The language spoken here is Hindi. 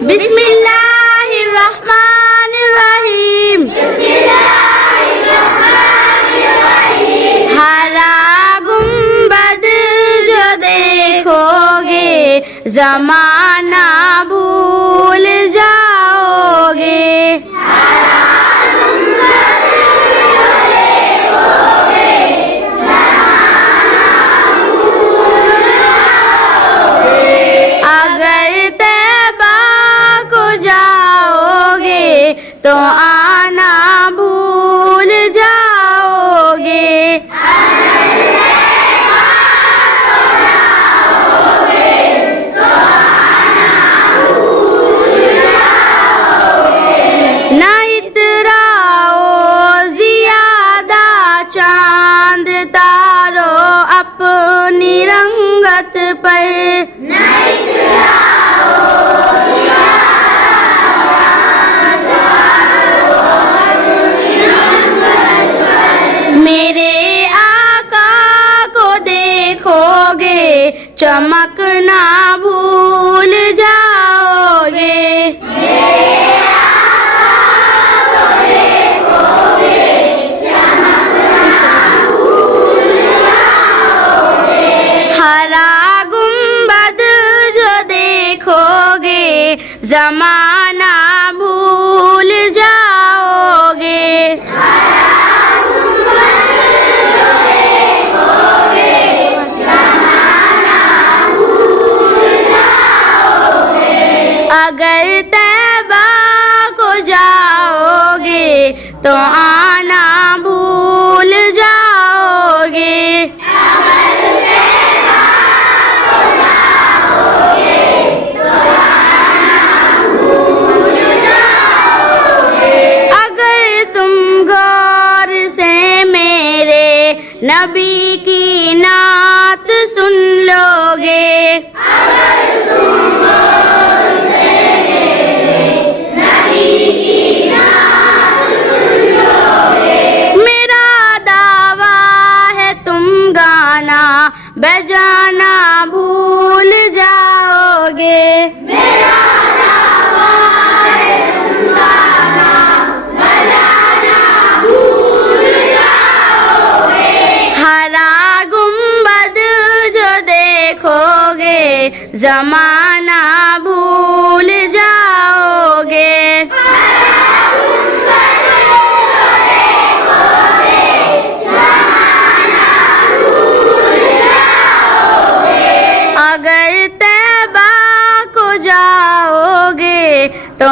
बिस्मिल्लाहिर्रहमानिर्रहीम। हरा गुंबद जो देखोगे जमाना भूल जाओगे। अगर तैबा को जाओगे तो आना भूल जाओगे। ना इतराओ जियादा चांद तारो अपनी रंगत पर। मेरे आका को देखोगे चमकना भूल जाओगे। हरा गुंबद जो देखोगे जमाना भूल जाओगे। अगर तैबा को जाओगे तो आना भूल जाओगे। अगर तुम गौर से मेरे नबी की नात सुन लोगे। मेरा दावा है तुम गाना बजाना भूल जाओगे। हरा गुंबद जो देखोगे जमाना भूल जाओगे। अगर तैबा को जाओगे तो